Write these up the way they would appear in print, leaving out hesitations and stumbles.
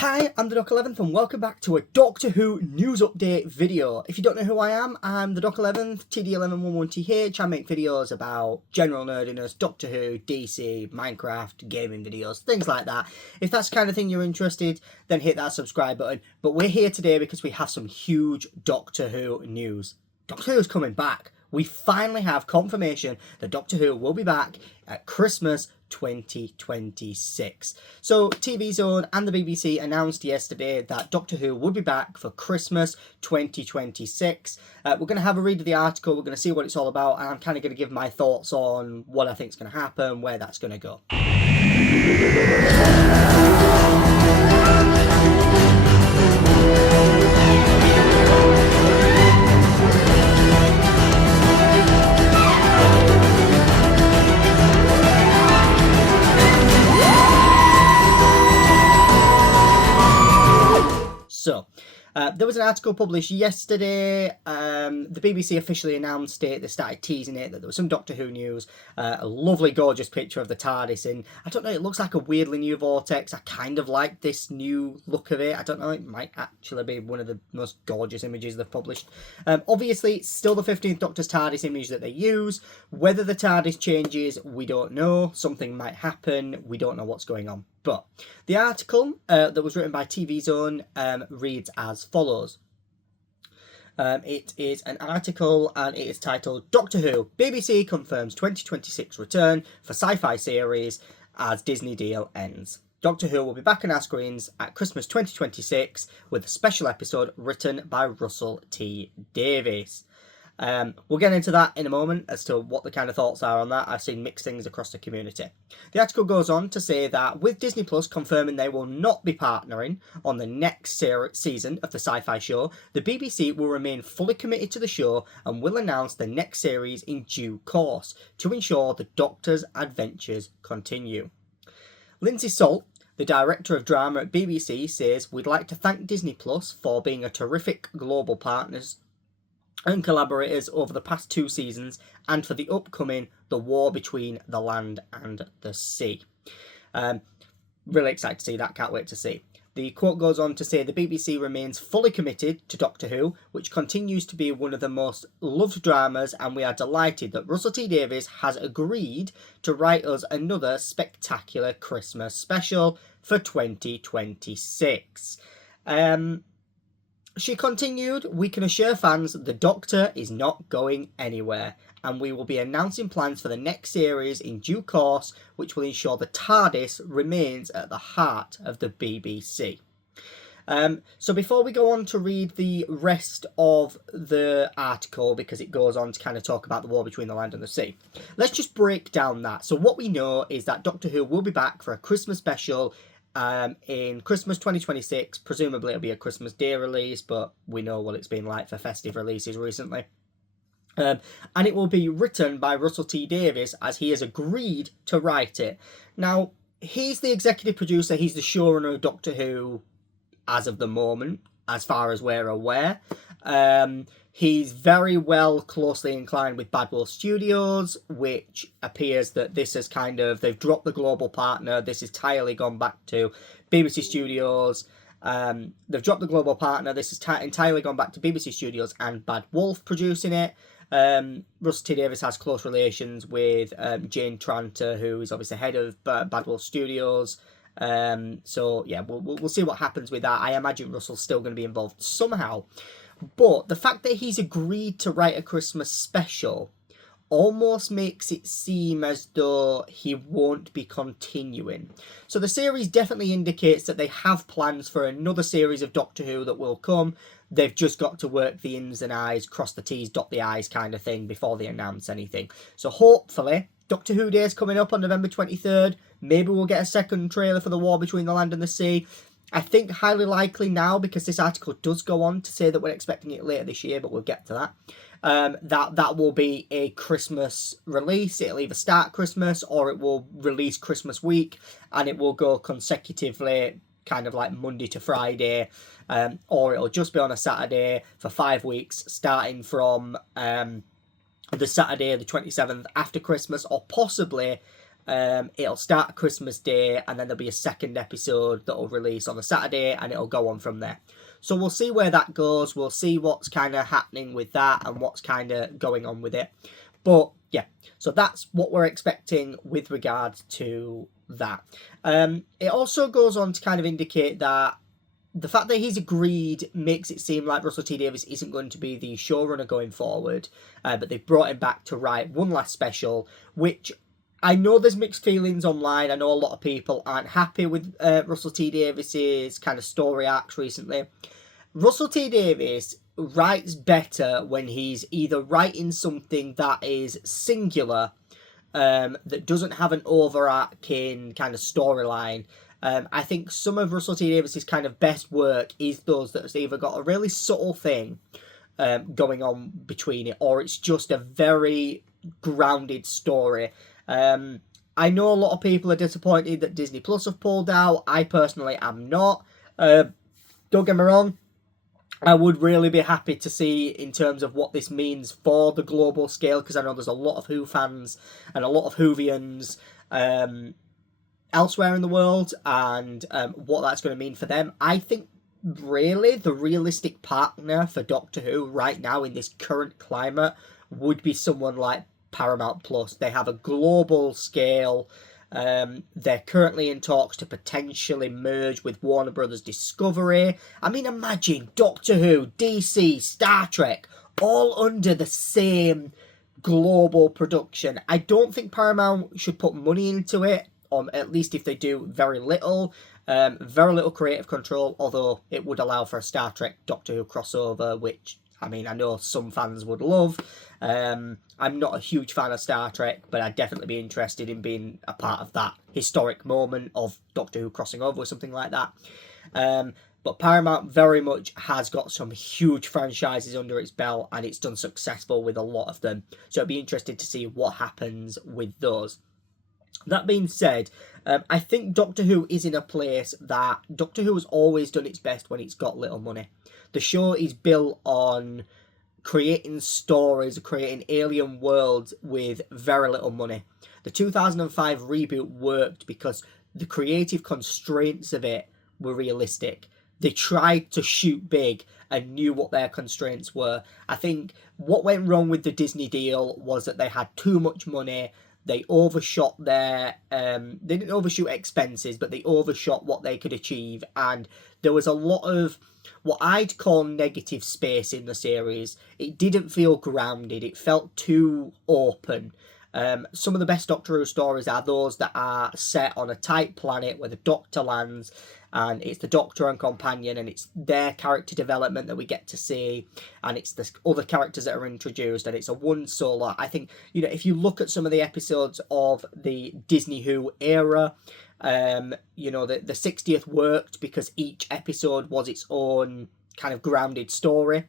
Hi, I'm the Doc 11th and welcome back to a Doctor Who news update video. If you don't know who I am, I'm the Doc 11th, TD1111TH. I make videos about general nerdiness, Doctor Who, DC, Minecraft, gaming videos, things like that. If that's the kind of thing you're interested, then hit that subscribe button. But we're here today because we have some huge Doctor Who news. Doctor Who's coming back. We finally have confirmation that Doctor Who will be back at Christmas 2026. So TV Zone and the BBC announced yesterday that Doctor Who would be back for Christmas 2026. We're going to have a read of the article, we're going to see what it's all about, and I'm kind of going to give my thoughts on what I think is going to happen, where that's going to go. So, there was an article published yesterday. The BBC officially announced it. They started teasing it, that there was some Doctor Who news. A lovely, gorgeous picture of the TARDIS in, I don't know, it looks like a weirdly new vortex. I kind of like this new look of it. I don't know, it might actually be one of the most gorgeous images they've published. Obviously, it's still the 15th Doctor's TARDIS image that they use. Whether the TARDIS changes, we don't know. Something might happen. We don't know what's going on. But the article that was written by TV Zone reads as follows. It is an article and it is titled Doctor Who, BBC confirms 2026 return for sci-fi series as Disney deal ends. Doctor Who will be back on our screens at Christmas 2026 with a special episode written by Russell T Davies. We'll get into that in a moment as to what the kind of thoughts are on that. I've seen mixed things across the community. The article goes on to say that with Disney Plus confirming they will not be partnering on the next season of the sci-fi show, the BBC will remain fully committed to the show and will announce the next series in due course to ensure the Doctor's adventures continue. Lindsay Salt, the director of drama at BBC, says, "We'd like to thank Disney Plus for being a terrific global partners and collaborators over the past 2 seasons and for the upcoming The War Between the Land and the Sea." Really excited to see that, can't wait to see. The quote goes on to say the BBC remains fully committed to Doctor Who, which continues to be one of the most loved dramas, and we are delighted that Russell T Davies has agreed to write us another spectacular Christmas special for 2026. She continued, "We can assure fans the Doctor is not going anywhere, and we will be announcing plans for the next series in due course, which will ensure the TARDIS remains at the heart of the BBC." So before we go on to read the rest of the article, because it goes on to kind of talk about the war between the land and the sea, let's just break down that. So what we know is that Doctor Who will be back for a Christmas special in Christmas 2026. Presumably it'll be a Christmas Day release, but we know what it's been like for festive releases recently. And it will be written by Russell T Davies, as he has agreed to write it. Now, he's the executive producer, he's the showrunner of Doctor Who as of the moment, as far as we're aware. He's very well closely inclined with Bad Wolf Studios, which appears that this is kind of, they've dropped the global partner. This has entirely gone back to BBC Studios. They've dropped the global partner. This has entirely gone back to BBC Studios and Bad Wolf producing it. Russell T Davies has close relations with Jane Tranter, who is obviously head of Bad Wolf Studios. So yeah, we'll see what happens with that. I imagine Russell's still going to be involved somehow. But the fact that he's agreed to write a Christmas special almost makes it seem as though he won't be continuing. So the series definitely indicates that they have plans for another series of Doctor Who that will come. They've just got to work the ins and I's, cross the T's, dot the I's kind of thing before they announce anything. So hopefully, Doctor Who Day is coming up on November 23rd. Maybe we'll get a second trailer for The War Between the Land and the Sea. I think highly likely now, because this article does go on to say that we're expecting it later this year, but we'll get to that. That will be a Christmas release. It'll either start Christmas or it will release Christmas week, and it will go consecutively, kind of like Monday to Friday, or it'll just be on a Saturday for 5 weeks, starting from the Saturday the 27th after Christmas, or possibly It'll start Christmas Day, and then there'll be a second episode that'll release on the Saturday, and it'll go on from there. So we'll see where that goes. We'll see what's kind of happening with that and what's kind of going on with it. But yeah, so that's what we're expecting with regards to that. It also goes on to kind of indicate that the fact that he's agreed makes it seem like Russell T Davies isn't going to be the showrunner going forward, but they've brought him back to write one last special, which I know there's mixed feelings online. I know a lot of people aren't happy with Russell T Davies's kind of story arcs recently. Russell T Davies writes better when he's either writing something that is singular, that doesn't have an overarching kind of storyline. I think some of Russell T Davies's kind of best work is those that has either got a really subtle thing going on between it, or it's just a very grounded story. I know a lot of people are disappointed that Disney Plus have pulled out. I personally am not. Don't get me wrong. I would really be happy to see in terms of what this means for the global scale, because I know there's a lot of Who fans and a lot of Whovians elsewhere in the world, and what that's going to mean for them. I think really the realistic partner for Doctor Who right now in this current climate would be someone like Paramount Plus. They have a global scale. They're currently in talks to potentially merge with Warner Brothers Discovery. I mean, imagine Doctor Who, DC, Star Trek, all under the same global production. I don't think Paramount should put money into it, or at least if they do, very little. Very little creative control, although it would allow for a Star Trek Doctor Who crossover, which, I mean, I know some fans would love. I'm not a huge fan of Star Trek, but I'd definitely be interested in being a part of that historic moment of Doctor Who crossing over or something like that. But Paramount very much has got some huge franchises under its belt, and it's done successful with a lot of them. So it'd be interesting to see what happens with those. That being said, I think Doctor Who is in a place that Doctor Who has always done its best when it's got little money. The show is built on creating stories, creating alien worlds with very little money. The 2005 reboot worked because the creative constraints of it were realistic. They tried to shoot big and knew what their constraints were. I think what went wrong with the Disney deal was that they had too much money. They overshot they didn't overshoot expenses, but they overshot what they could achieve. And there was a lot of what I'd call negative space in the series. It didn't feel grounded. It felt too open. Some of the best Doctor Who stories are those that are set on a tight planet where the Doctor lands, and it's the Doctor and companion, and it's their character development that we get to see, and it's the other characters that are introduced, and it's a one solo. I think, if you look at some of the episodes of the Disney Who era, the 60th worked because each episode was its own kind of grounded story.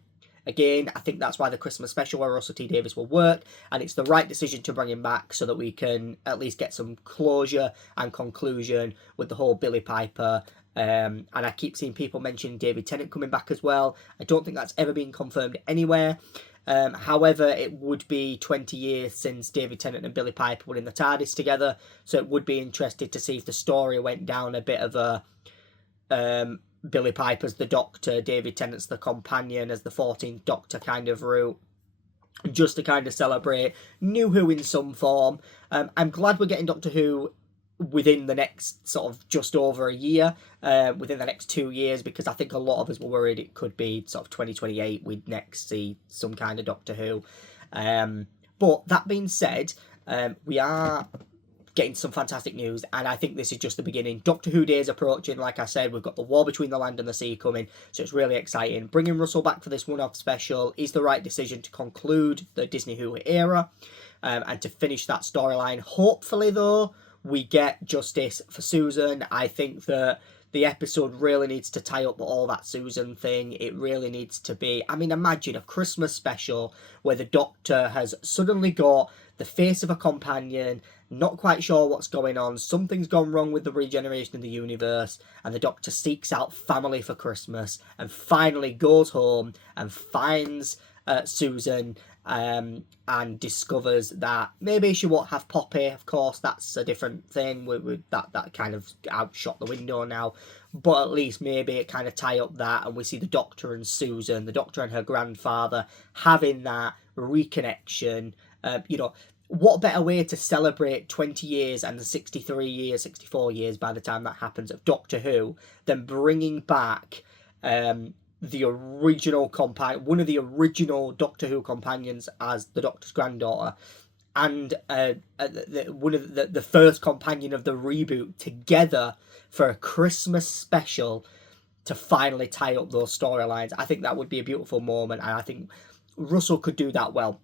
Again, I think that's why the Christmas special where Russell T Davies will work, and it's the right decision to bring him back so that we can at least get some closure and conclusion with the whole Billy Piper. And I keep seeing people mention David Tennant coming back as well. I don't think that's ever been confirmed anywhere. However, it would be 20 years since David Tennant and Billy Piper were in the TARDIS together, so it would be interesting to see if the story went down a bit of a Billy Piper's the Doctor, David Tennant's the companion as the 14th Doctor kind of route, just to kind of celebrate New Who in some form. I'm glad we're getting Doctor Who within the next sort of just over a year, within the next 2 years, because I think a lot of us were worried it could be sort of 2028 we'd next see some kind of Doctor Who. But that being said, we are getting some fantastic news, and I think this is just the beginning. Doctor Who Day is approaching. Like I said, we've got the War Between the Land and the Sea coming, so it's really exciting. Bringing Russell back for this one-off special is the right decision to conclude the Disney Who era, and to finish that storyline. Hopefully, though, we get justice for Susan. I think that the episode really needs to tie up all that Susan thing. It really needs to be... I mean, imagine a Christmas special where the Doctor has suddenly got the face of a companion, not quite sure what's going on, something's gone wrong with the regeneration of the universe, and the Doctor seeks out family for Christmas and finally goes home and finds Susan, and discovers that maybe she won't have Poppy. Of course, that's a different thing. That kind of outshot the window now. But at least maybe it kind of tie up that, and we see the Doctor and Susan, the Doctor and her grandfather, having that reconnection. What better way to celebrate 20 years and the 63 years, 64 years by the time that happens of Doctor Who than bringing back the original one of the original Doctor Who companions as the Doctor's granddaughter, and one of the first companion of the reboot together for a Christmas special to finally tie up those storylines. I think that would be a beautiful moment, and I think Russell could do that well.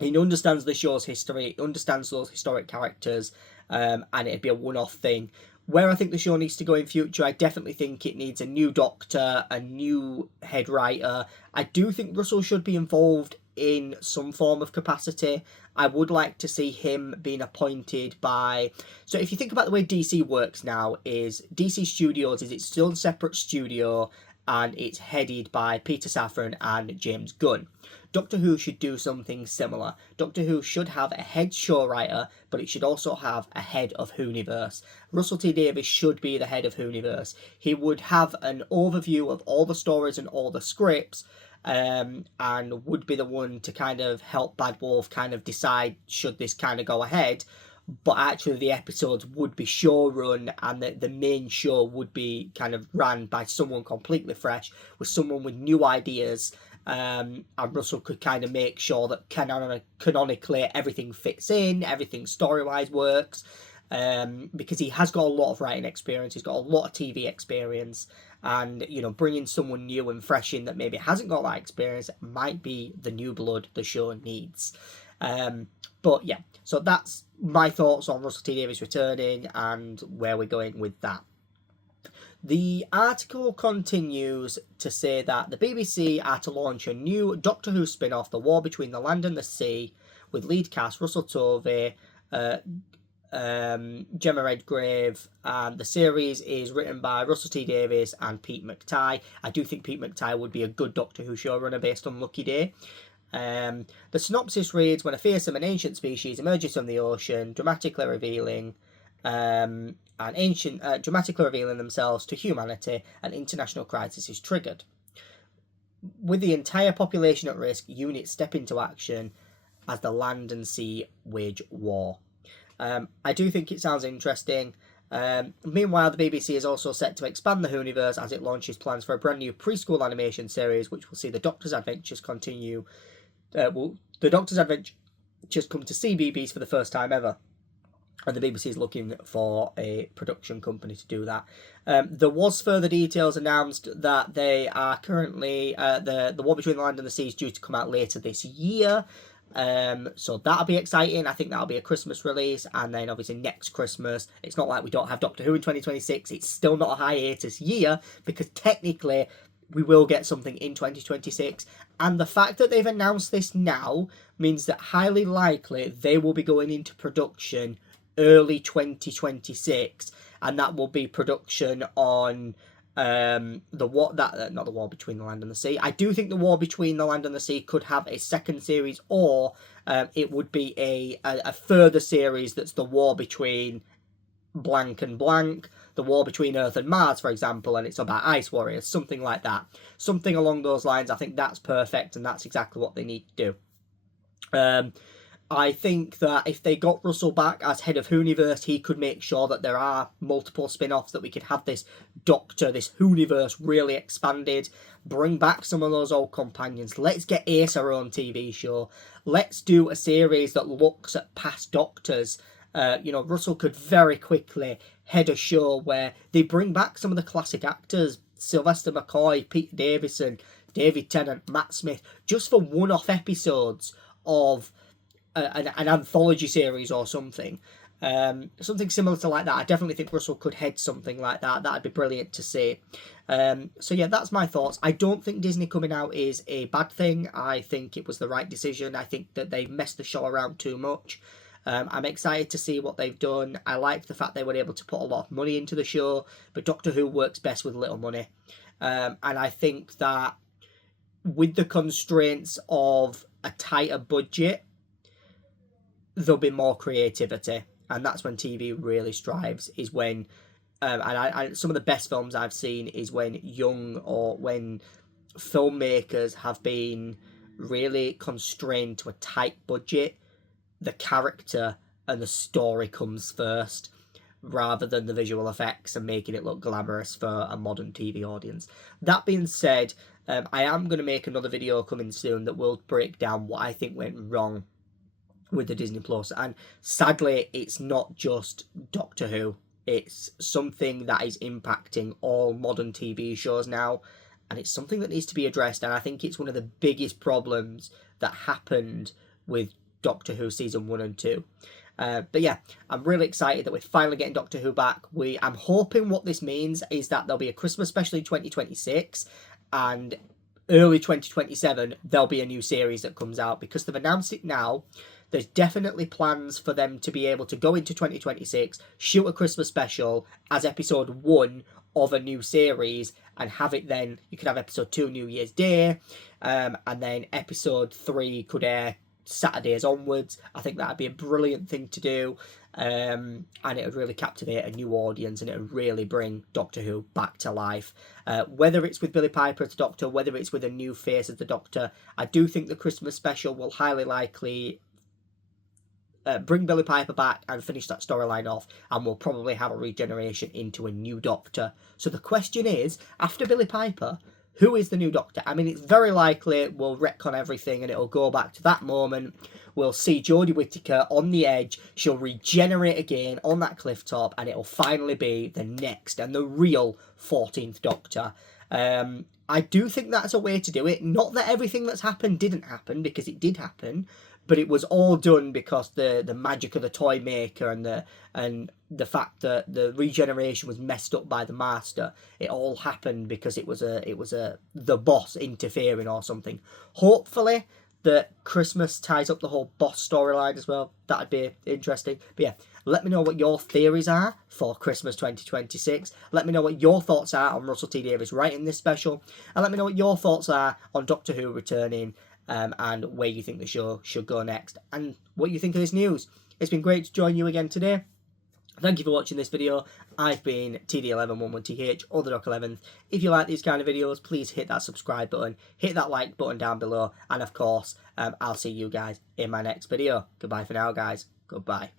He understands the show's history, he understands those historic characters, and it'd be a one-off thing. Where I think the show needs to go in future, I definitely think it needs a new Doctor, a new head writer. I do think Russell should be involved in some form of capacity. I would like to see him being appointed by... So if you think about the way DC works now, is DC Studios is its still a separate studio, and it's headed by Peter Safran and James Gunn. Doctor Who should do something similar. Doctor Who should have a head show writer, but it should also have a head of Whoniverse. Russell T Davies should be the head of Whoniverse. He would have an overview of all the stories and all the scripts, and would be the one to kind of help Bad Wolf kind of decide should this kind of go ahead. But actually the episodes would be show run, and the main show would be kind of ran by someone completely fresh, with someone with new ideas. And Russell could kind of make sure that canonically everything fits in, everything story-wise works, because he has got a lot of writing experience, he's got a lot of TV experience, and bringing someone new and fresh in that maybe hasn't got that experience might be the new blood the show needs. But yeah, so that's my thoughts on Russell T Davies returning and where we're going with that. The article continues to say that the BBC are to launch a new Doctor Who spin-off, The War Between the Land and the Sea, with lead cast Russell Tovey, Gemma Redgrave, and the series is written by Russell T Davies and Pete McTighe. I do think Pete McTighe would be a good Doctor Who showrunner based on Lucky Day. The synopsis reads: when a fearsome and ancient species emerges from the ocean, dramatically revealing themselves to humanity, an international crisis is triggered. With the entire population at risk, units step into action as the land and sea wage war. I do think it sounds interesting. Meanwhile, the BBC is also set to expand the Whoniverse as it launches plans for a brand new preschool animation series, which will see the Doctor's adventures continue. The Doctor's adventures come to CBeebies for the first time ever. And the BBC is looking for a production company to do that. There was further details announced that they are currently... the War Between the Land and the Sea is due to come out later this year. So that'll be exciting. I think that'll be a Christmas release. And then obviously next Christmas, it's not like we don't have Doctor Who in 2026. It's still not a hiatus year, because technically we will get something in 2026. And the fact that they've announced this now means that highly likely they will be going into production early 2026, and that will be production on not the War Between the Land and the Sea. I do think the War Between the Land and the Sea could have a second series, or it would be a further series that's the War Between blank and blank, the War Between Earth and Mars, for example, and it's about ice warriors, something like that, something along those lines. I think that's perfect, and that's exactly what they need to do. I think that if they got Russell back as head of Whoniverse, he could make sure that there are multiple spin-offs, that we could have this Doctor, this Whoniverse really expanded, bring back some of those old companions. Let's get Ace our own TV show. Let's do a series that looks at past Doctors. Russell could very quickly head a show where they bring back some of the classic actors, Sylvester McCoy, Peter Davison, David Tennant, Matt Smith, just for one-off episodes of an anthology series or something. Something similar to like that. I definitely think Russell could head something like that. That'd be brilliant to see. So yeah, that's my thoughts. I don't think Disney coming out is a bad thing. I think it was the right decision. I think that they messed the show around too much. I'm excited to see what they've done. I like the fact they were able to put a lot of money into the show, but Doctor Who works best with little money. And I think that with the constraints of a tighter budget, there'll be more creativity, and that's when TV really strives. Is when, some of the best films I've seen is when when filmmakers have been really constrained to a tight budget. The character and the story comes first, rather than the visual effects and making it look glamorous for a modern TV audience. That being said, I am going to make another video coming soon that will break down what I think went wrong with the Disney Plus. And sadly, it's not just Doctor Who. It's something that is impacting all modern TV shows now, and it's something that needs to be addressed. And I think it's one of the biggest problems that happened with Doctor Who season 1 and 2. But yeah, I'm really excited that we're finally getting Doctor Who back. I'm hoping what this means is that there'll be a Christmas special in 2026, and early 2027 there'll be a new series that comes out, because they've announced it now. There's definitely plans for them to be able to go into 2026, shoot a Christmas special as episode 1 of a new series, and have it then. You could have episode 2 New Year's Day, and then episode 3 could air Saturdays onwards. I think that'd be a brilliant thing to do, and it would really captivate a new audience, and it would really bring Doctor Who back to life. Whether it's with Billie Piper as the Doctor, whether it's with a new face as the Doctor, I do think the Christmas special will highly likely bring Billie Piper back and finish that storyline off, and we'll probably have a regeneration into a new Doctor. So the question is, after Billie Piper, who is the new Doctor? I mean, it's very likely we'll retcon everything and it'll go back to that moment. We'll see Jodie Whittaker on the edge. She'll regenerate again on that cliff top, and it'll finally be the next and the real 14th Doctor. I do think that's a way to do it. Not that everything that's happened didn't happen, because it did happen, but it was all done because the magic of the toy maker and the fact that the regeneration was messed up by the master. It all happened because it was the boss interfering or something. Hopefully that Christmas ties up the whole boss storyline as well. That'd be interesting. But yeah, let me know what your theories are for Christmas 2026. Let me know what your thoughts are on Russell T Davies writing this special, and let me know what your thoughts are on Doctor Who returning, and where you think the show should go next, and what you think of this news. It's been great to join you again today. Thank you for watching this video. I've been TD1111TH, or the Doc 11th. If you like these kind of videos, please hit that subscribe button, hit that like button down below, and of course, I'll see you guys in my next video. Goodbye for now, guys. Goodbye.